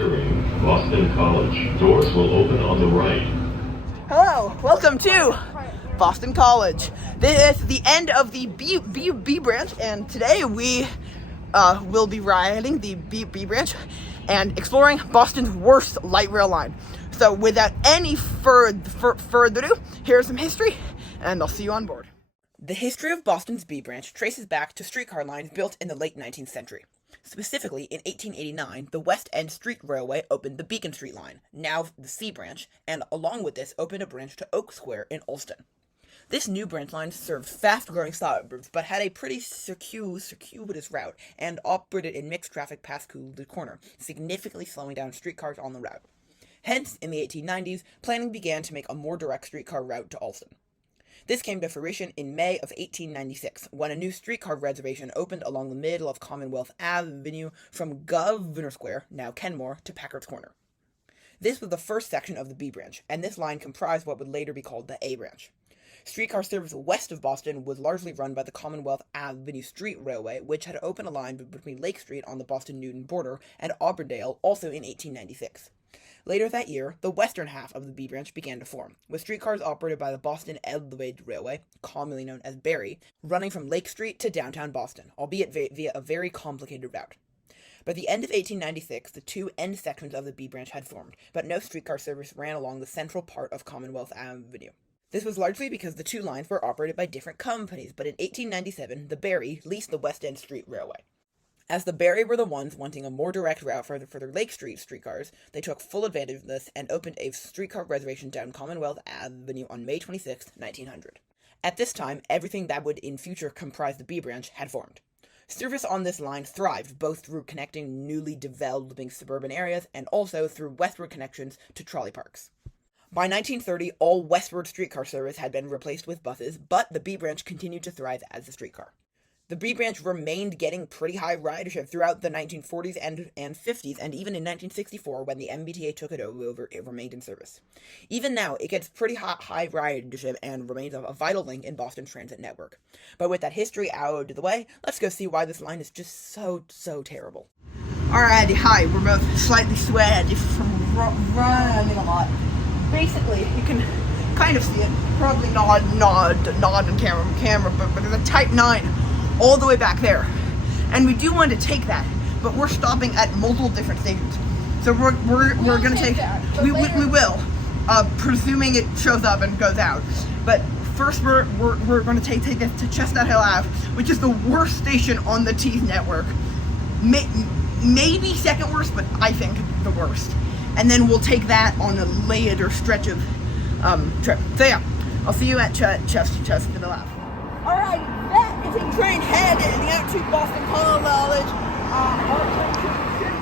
Entering Boston College. Doors will open on the right. Hello, welcome to Boston College. This is the end of the B branch, and today we will be riding the B branch and exploring Boston's worst light rail line. So without any further ado, here's some history, and I'll see you on board. The history of Boston's B branch traces back to streetcar lines built in the late 19th century. Specifically, in 1889, the West End Street Railway opened the Beacon Street line, now the C branch, and along with this opened a branch to Oak Square in Allston. This new branch line served fast-growing suburbs, but had a pretty circuitous route, and operated in mixed traffic past Coolidge Corner, significantly slowing down streetcars on the route. Hence, in the 1890s, planning began to make a more direct streetcar route to Allston. This came to fruition in May of 1896, when a new streetcar reservation opened along the middle of Commonwealth Avenue from Governor Square, now Kenmore, to Packard's Corner. This was the first section of the B branch, and this line comprised what would later be called the A branch. Streetcar service west of Boston was largely run by the Commonwealth Avenue Street Railway, which had opened a line between Lake Street on the Boston-Newton border and Auburndale, also in 1896. Later that year, the western half of the B branch began to form, with streetcars operated by the Boston Elevated Railway, commonly known as Barry, running from Lake Street to downtown Boston, albeit via a very complicated route. By the end of 1896, the two end sections of the B branch had formed, but no streetcar service ran along the central part of Commonwealth Avenue. This was largely because the two lines were operated by different companies, but in 1897, the Barry leased the West End Street Railway. As the Barry were the ones wanting a more direct route for their Lake Street streetcars, they took full advantage of this and opened a streetcar reservation down Commonwealth Avenue on May 26, 1900. At this time, everything that would in future comprise the B branch had formed. Service on this line thrived both through connecting newly developing suburban areas and also through westward connections to trolley parks. By 1930, all westward streetcar service had been replaced with buses, but the B branch continued to thrive as a streetcar. The B branch remained getting pretty high ridership throughout the 1940s and 50s, and even in 1964, when the MBTA took it over, it remained in service. Even now, it gets pretty high ridership and remains a vital link in Boston's transit network. But with that history out of the way, let's go see why this line is just so terrible. Alrighty, hi, we're both slightly sweaty from running a lot. Basically, you can kind of see it, probably not on camera, but there's a Type 9 all the way back there, and we do want to take that, but we're stopping at multiple different stations, so we're gonna take that. We will, presuming it shows up and goes out. But first we're gonna take it to Chestnut Hill Ave, which is the worst station on the T's network, maybe second worst, but I think the worst. And then we'll take that on a later stretch of trip. So yeah, I'll see you at Chestnut Hill Ave. All right, that is a train heading out to Boston College. Our train should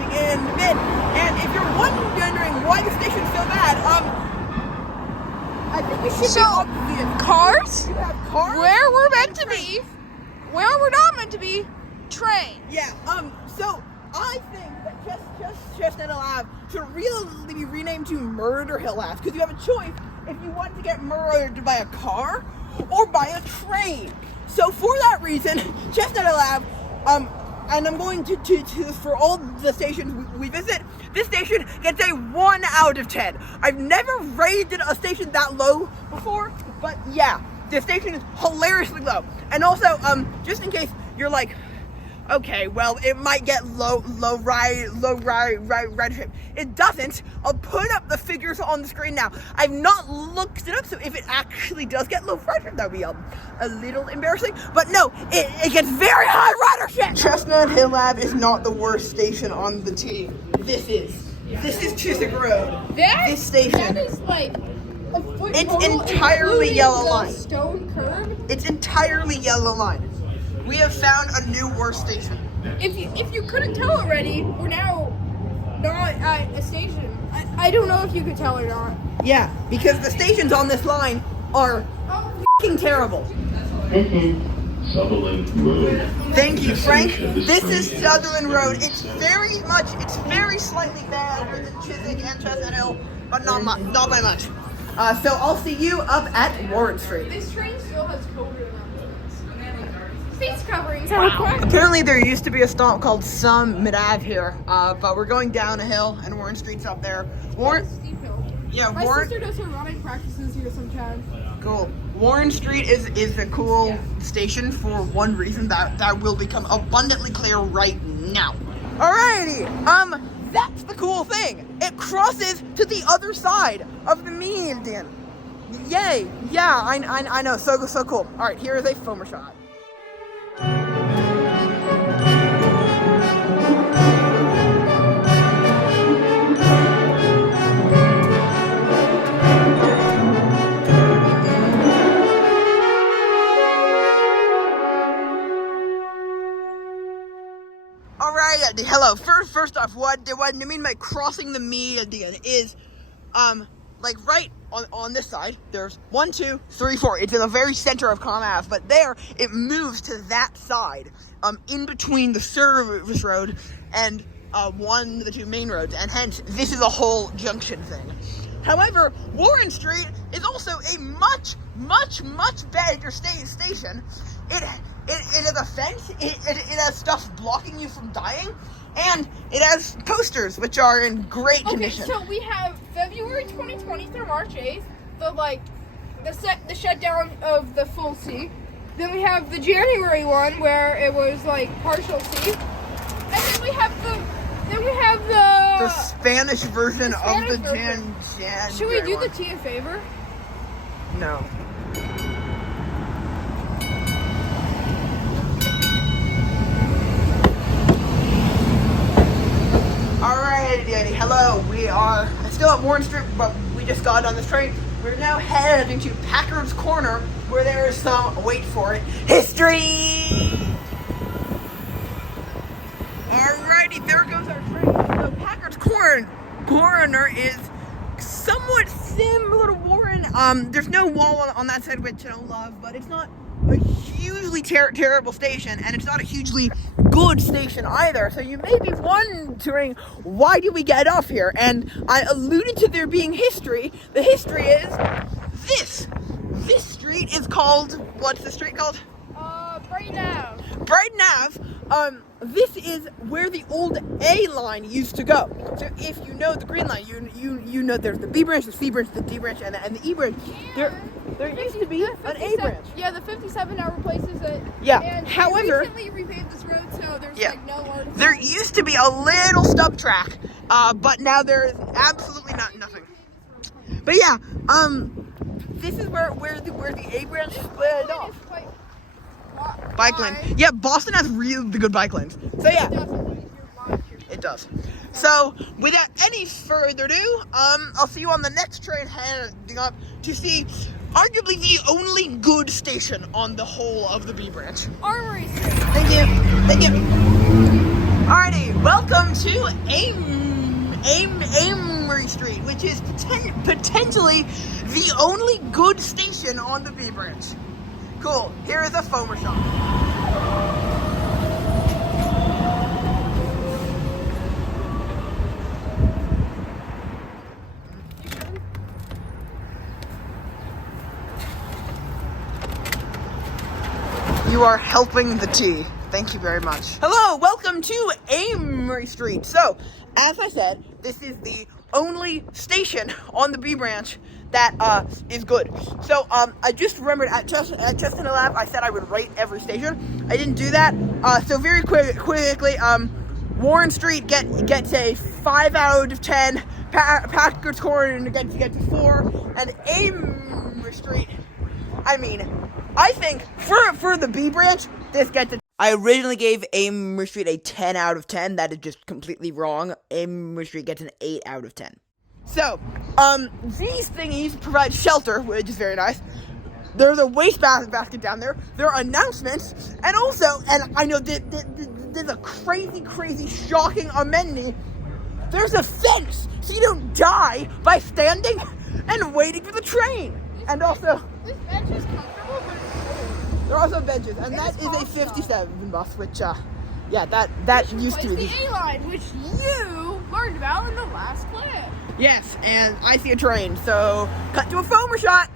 be in a bit. And if you're wondering why the station's so bad, I think we should be obvious. Cars? You have cars? Where we're meant to be. Where we're not meant to be. Train. Yeah. So I think that Chestnut Hill Ave should really be renamed to Murder Hill Ave, because you have a choice if you want to get murdered by a car or by a train. So for that reason, Chestnut Hill Ave, and I'm going to for all the stations we visit, this station gets a 1 out of 10. I've never rated a station that low before, but yeah, this station is hilariously low. And also, just in case you're like, okay, well, it might get low ridership. It doesn't. I'll put up the figures on the screen now. I've not looked it up, so if it actually does get low ridership, that would be a little embarrassing. But no, it gets very high ridership. Chestnut Hill Ave is not the worst station on the T. This is Chiswick Road. This station. That is like a foot. It's entirely yellow line. Stone curb. It's entirely yellow line. We have found a new worst station. If you couldn't tell already, we're now not at a station. I don't know if you could tell or not. Yeah, because the stations on this line are f***ing terrible. This is Sutherland Road. Thank you, Frank. This is Sutherland Road. It's very slightly better than Chiswick and Chestnut Hill, but not by much. So I'll see you up at Warren Street. This train still has code in it. face coverings are required. Apparently there used to be a stomp called Summit Ave here, but we're going down a hill and Warren Street's up there. Warren, Steep hill. yeah, My Warren. sister does her running practices here sometimes. Cool. Warren Street is a cool station for one reason that will become abundantly clear right now. Alrighty, that's the cool thing. It crosses to the other side of the median. Yay! Yeah, I know. So cool. All right, here is a foamer shot. Alright, hello. First off, what I mean by crossing the median is, like right on this side, there's 1, 2, 3, 4. It's in the very center of Comm Ave, but there it moves to that side, in between the service road and one of the two main roads, and hence this is a whole junction thing. However, Warren Street is also a much better station. It has a fence, it has stuff blocking you from dying, and it has posters, which are in great condition. Okay, so we have February 2020 through March 8th, the shutdown of the full C. Then we have the January one, where it was like partial C. And then we have the Spanish version of the version. Jan. Should we do the T a favor? No. Alright, Danny. Hello. We are still at Warren Street, but we just got on this train. We're now heading to Packard's Corner, where there is some, wait for it, history! Alrighty, there goes our train. So Packard's Corner is somewhat similar to Warren. There's no wall on that side, which I don't love, but it's not a hugely terrible station, and it's not a hugely good station either. So you may be wondering, why do we get off here? And I alluded to there being history. The history is this. This street is called, what's the street called? Brighton Ave. Brighton Ave. This is where the old A line used to go. So if you know the green line, you know there's the B branch, the C branch, the D branch, and the E branch. There used to be an A branch. Yeah, the 57 now replaces it. Yeah. And However, they recently repaved this road, so there's like no more. There used to be a little stub track, but now there is absolutely nothing. But yeah, this is where the A branch split off. Bike lane. Yeah, Boston has really good bike lanes. So yeah, it does. So without any further ado, I'll see you on the next train heading up to see arguably the only good station on the whole of the B branch. Amory Street. Thank you. Alrighty, welcome to Amory Street, which is potentially the only good station on the B branch. Cool. Here is a foamer shot. You are helping the tea. Thank you very much. Hello, welcome to Amory Street. So, as I said, this is the only station on the B branch that is good. So I just remembered at Chestnut Lab, I said I would rate every station. I didn't do that. So very quickly, Warren Street gets a 5 out of 10. Packard's Corner gets a 4, and Amory Street. I mean, I think for the B branch, this gets a. I originally gave Amory Street a 10 out of 10. That is just completely wrong. Amory Street gets an 8 out of 10. So, these thingies provide shelter, which is very nice. There's a wastebasket down there. There are announcements, and also, and I know there's a crazy, shocking amenity. There's a fence, so you don't die by standing and waiting for the train. And also, This bench is comfortable, but it's cold. there are also benches, and that is a 57 bus, which, yeah, that used to be the A line, which you learned about in the last clip. Yes, and I see a train, so cut to a foamer shot.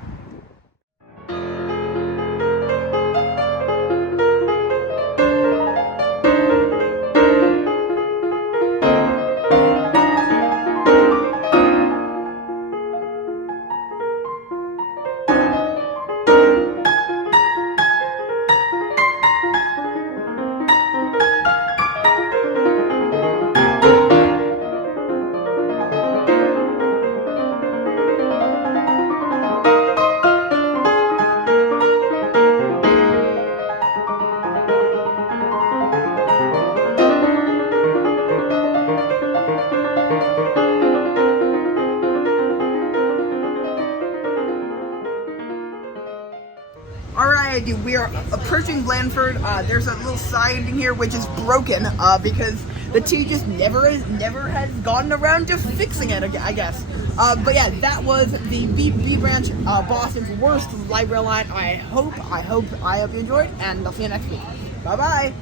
we are approaching Blandford. There's a little siding here which is broken because the T just never has gotten around to fixing it, I guess. But yeah, that was the B Branch, Boston's worst light rail line. I hope you enjoyed, and I'll see you next week. Bye bye.